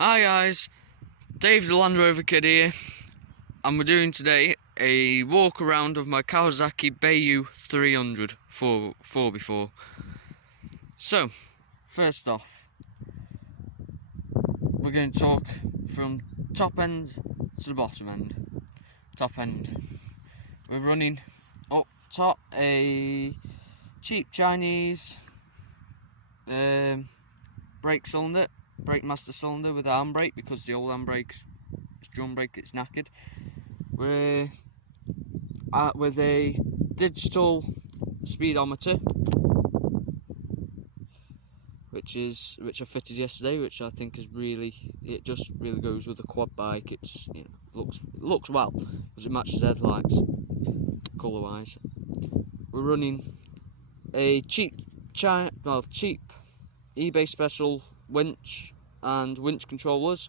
Hi guys, Dave the Land Rover Kid here, and we're doing today a walk around of my Kawasaki Bayou 300 4x4. So, first off, we're going to talk from top end to the bottom end. Top end, we're running up top a cheap Chinese brake master cylinder with a handbrake, because the old handbrake, drum brake, it's knackered. We're with a digital speedometer, which I fitted yesterday, which I think is it just really goes with the quad bike. It's looks well because it matches headlights colour wise. We're running a cheap eBay special winch and winch controllers.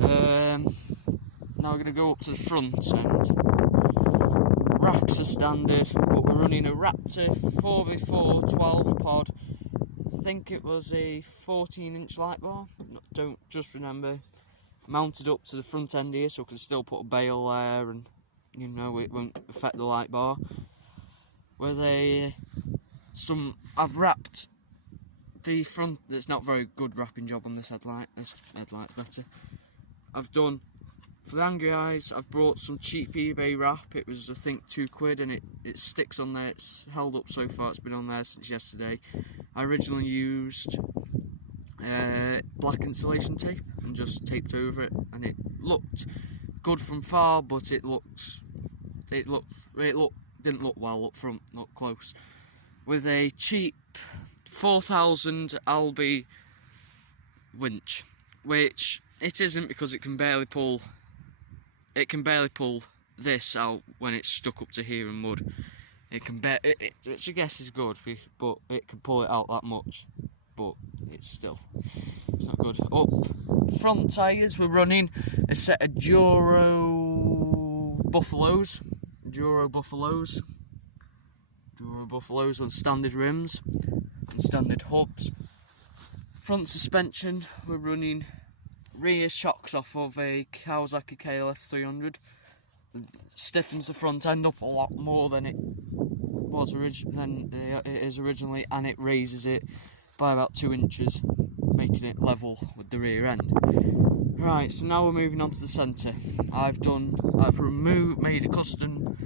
Now we're going to go up to the front, and racks are standard, but we're running a Raptor 4x4 12 pod. I think it was a 14-inch light bar, don't just remember, mounted up to the front end here, so I can still put a bail there, and it won't affect the light bar. With I've wrapped the front. There's not very good wrapping job on this headlight. This headlight's better. I've done for the angry eyes. I've brought some cheap eBay wrap. It was, I think, £2, and it sticks on there. It's held up so far. It's been on there since yesterday. I originally used black insulation tape and just taped over it, and it looked good from far, but it didn't look well up front, not close. With a cheap 4000 Albi winch, which it isn't, because it can barely pull this out when it's stuck up to here in mud. Which I guess is good, but it can pull it out that much, but it's not good. Up front tyres, we're running a set of Duro Buffaloes on standard rims and standard hubs. Front suspension, we're running rear shocks off of a Kawasaki KLF 300. It stiffens the front end up a lot more than it is originally, and it raises it by about 2 inches, making it level with the rear end. Right, so now we're moving on to the centre. I've made a custom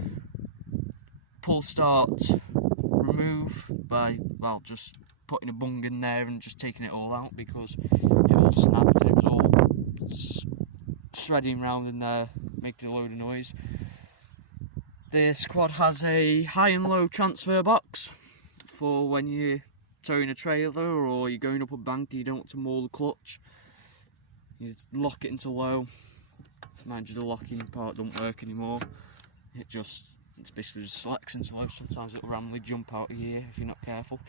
pull start remove by, just putting a bung in there and just taking it all out, because it all snapped and it was all shredding around in there, making a load of noise. This quad has a high and low transfer box for when you're towing a trailer or you're going up a bank and you don't want to maul the clutch. You lock it into low. Mind you, the locking part don't work anymore. It's basically just selects into low. Sometimes it'll randomly jump out of here if you're not careful.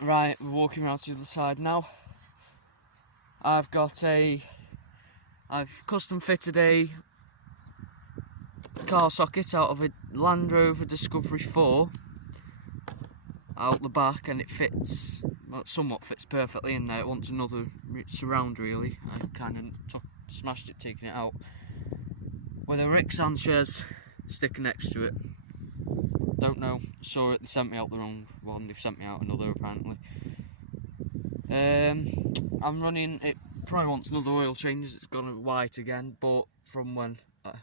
Right, we're walking around to the other side now. I've custom fitted a car socket out of a Land Rover Discovery 4 out the back, and it somewhat fits perfectly in there. It wants another surround, really. I kind of smashed it, taking it out, with a Rick Sanchez sticker next to it. Don't know, saw it, they sent me out the wrong one, they've sent me out another apparently. I'm running, it probably wants another oil change, it's gone white again, but from when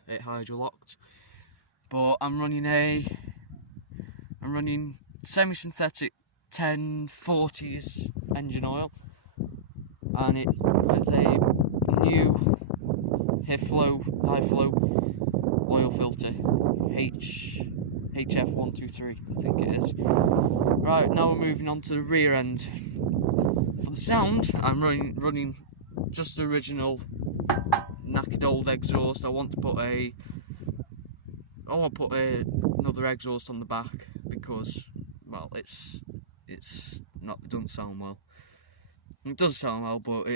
it hydro-locked. But I'm running semi-synthetic 1040s engine oil, and it with a new high flow oil filter, HF123, I think it is. Right, now we're moving on to the rear end. For the sound, I'm running just the original knackered old exhaust. I want to put another exhaust on the back, because, it doesn't sound well. It does sound well, but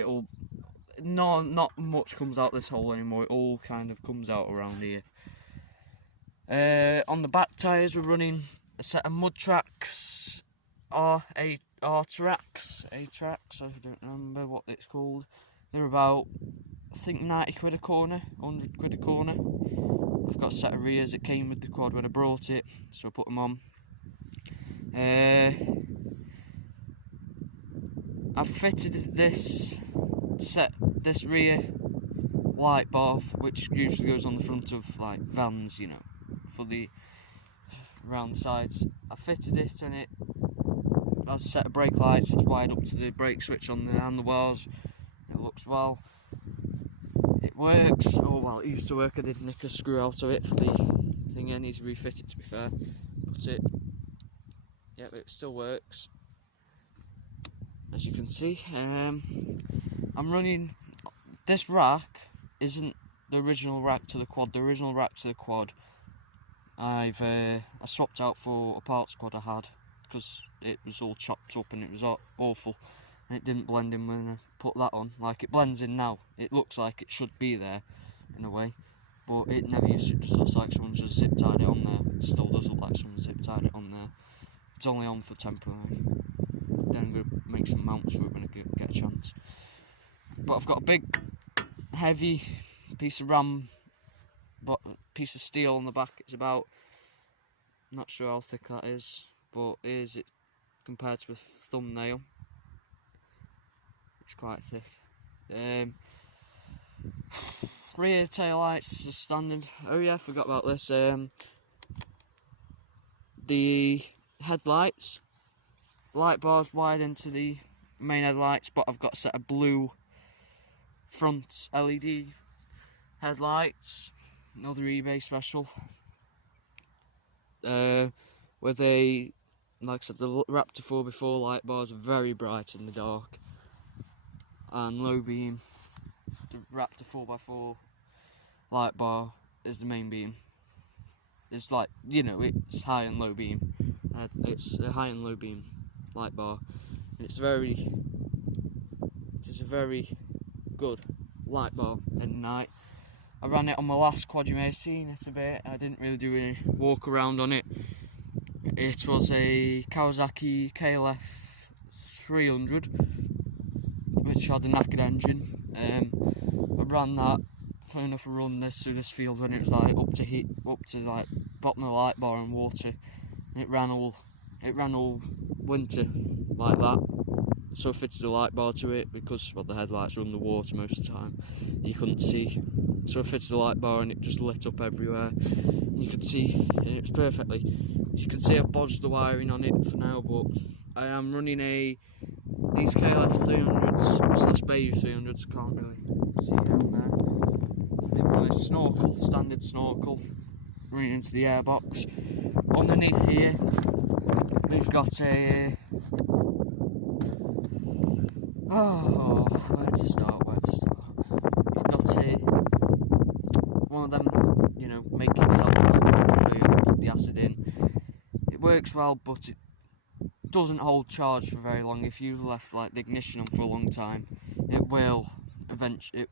not much comes out this hole anymore. It all kind of comes out around here. On the back tyres, we're running a set of Mud Tracks RA R-Trax, A-Trax, I don't remember what it's called. They're about, I think, 90 quid a corner, 100 quid a corner. I've got a set of rears that came with the quad when I brought it, so I put them on. I've fitted this rear light bar, which usually goes on the front of like vans, you know, for the round the sides. I fitted it and it has a set of brake lights that's wired up to the brake switch on the handlebars. It looks well. It works. Oh well, it used to work. I did nick a screw out of it for the thing. I need to refit it, to be fair. But yeah, it still works. As you can see, I'm running. This rack isn't the original rack to the quad. The original rack to the quad, I swapped out for a parts quad I had because it was all chopped up and it was awful, and it didn't blend in when I put that on. Like, it blends in now. It looks like it should be there in a way, but it never used to. It just looks like someone just zip tied it on there. It still does look like someone zip tied it on there. It's only on for temporary. Then I'm going to make some mounts for it when I get a chance. But I've got a big, heavy piece of piece of steel on the back. It's about, I'm not sure how thick that is, but is it compared to a thumbnail? It's quite thick. Rear tail lights are standard. Oh yeah, I forgot about this. The headlights, light bars wired into the main headlights, but I've got a set of blue front LED headlights, another eBay special, with a, like I said, the Raptor 4x4 light bars are very bright in the dark, and low beam. The Raptor 4x4 light bar is the main beam. It's like, you know, it's high and low beam. It's a high and low beam light bar. It is a very good light bar at night. I ran it on my last quad, you may have seen it a bit. I didn't really do any walk around on it. It was a Kawasaki KLF 300, which had a knackered engine. I ran that for enough to run through this field when it was like up to like bottom of the light bar and water. And it ran all winter like that. So I fitted a light bar to it because, well, the headlights were under water most of the time. You couldn't see. So I fitted a light bar and it just lit up everywhere. And you could see, and it was perfectly. As you can see, I've bodged the wiring on it for now, but I am running these KLF 300s / bayou 300s. I can't really see down there. They run a snorkel, standard snorkel, running into the airbox. Underneath here, we've got a. Where to start? We've got one of them, you know, make it yourself like batteries where you have to put the acid in. It works well, but it doesn't hold charge for very long. If you left like the ignition on for a long time, it will eventually.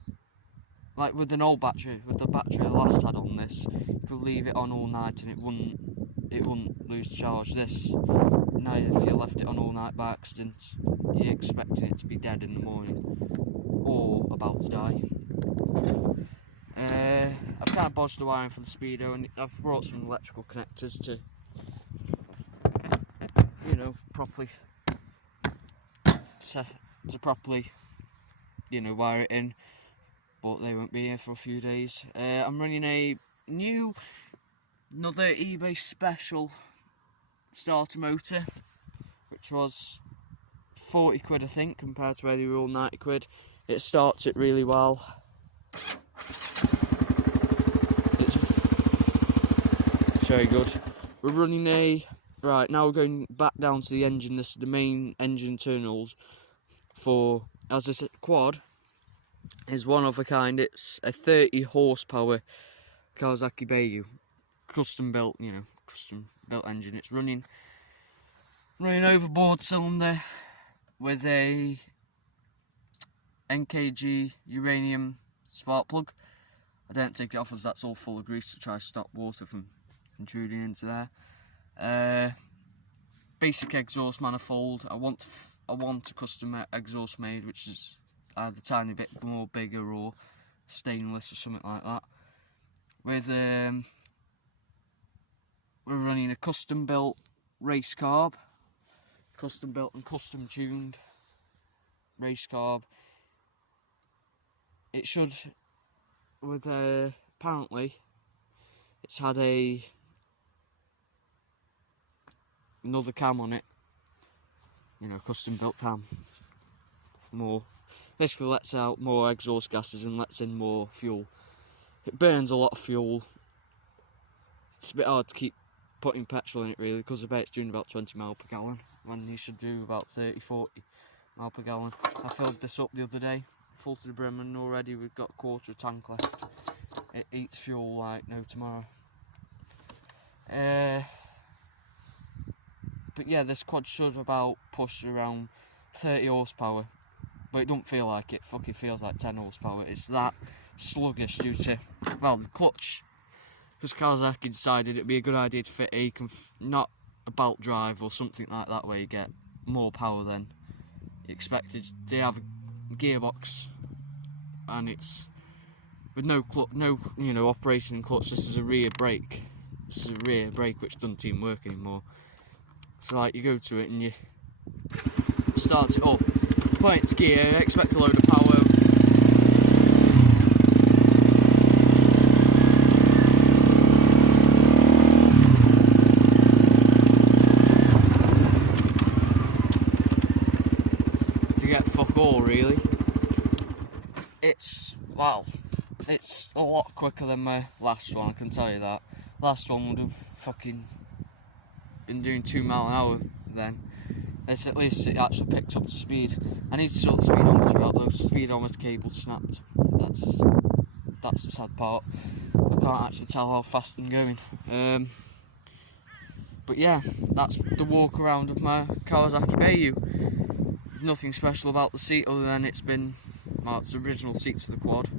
Like with an old battery, with the battery I last had on this, you could leave it on all night and it wouldn't lose charge. This, now if you left it on all night by accident, you're expecting it to be dead in the morning or about to die. I've kind of bodged the wiring for the speedo, and I've brought some electrical connectors to, you know, properly, you know, wire it in. But they won't be here for a few days. I'm running another eBay special starter motor, which was 40 quid I think, compared to where they were all 90 quid. It starts it really well. It's very good. We're running right now, we're going back down to the engine. This is the main engine internals for, as I said, quad is one of a kind. It's a 30 horsepower Kawasaki Bayou, custom built engine. It's running overboard cylinder with a NKG uranium spark plug. I don't take it off as that's all full of grease to try to stop water from intruding into there. basic exhaust manifold. I want a custom exhaust made, which is either a tiny bit more bigger or stainless or something like that. With we're running a custom built race carb, custom built and custom tuned race carb. It should, with apparently it's had another cam on it, you know, custom built cam for more, basically lets out more exhaust gases and lets in more fuel. It burns a lot of fuel. It's a bit hard to keep putting petrol in it really, because I bet it's doing about 20 miles per gallon when you should do about 30-40 miles per gallon. I filled this up the other day, full to the brim, and already we've got a quarter of a tank left. It eats fuel like no tomorrow. But yeah, this quad should about push around 30 horsepower, but it don't feel like it. Fucking feels like 10 horsepower. It's that sluggish due to, well, the clutch. Because Kawasaki decided it'd be a good idea to fit not a belt drive or something like that, where you get more power than you expected. They have a gearbox, and it's with no operating clutch. This is a rear brake. This is a rear brake which doesn't even work anymore. So like, you go to it and you start it up, put it into gear, expect a load of power. To get fuck all really. It's a lot quicker than my last one, I can tell you that. Last one would have fucking been doing 2 miles an hour then. This, at least it actually picked up to speed. I need to sort the speedometer out though. The speedometer cable snapped. That's the sad part. I can't actually tell how fast I'm going. But yeah, that's the walk around of my Kawasaki Bayou. There's nothing special about the seat other than it's the original seats for the quad,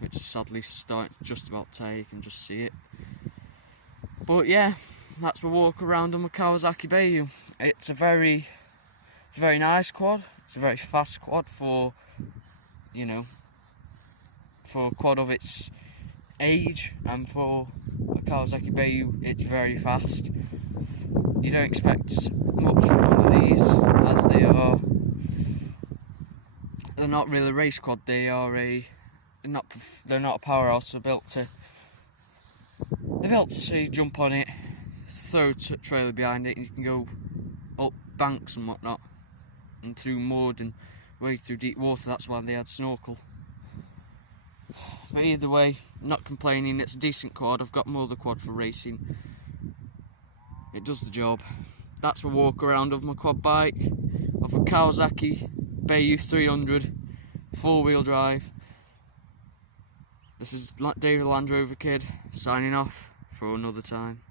which is sadly starting just about to tear. You can just see it. But yeah, that's my walk around on my Kawasaki Bayou. It's a very nice quad. It's a very fast quad for a quad of its age, and for a Kawasaki Bayou, it's very fast. You don't expect much from one of these, as they're not really a race quad. They're not a powerhouse. They're built to say jump on it, throw a trailer behind it, and you can go up banks and whatnot, and through mud and wade through deep water. That's why they had snorkel. But either way, not complaining. It's a decent quad. I've got more of the quad for racing. It does the job. That's my walk around of my quad bike, of a Kawasaki Bayou 300 4-wheel drive. This is David Land Rover Kid signing off for another time.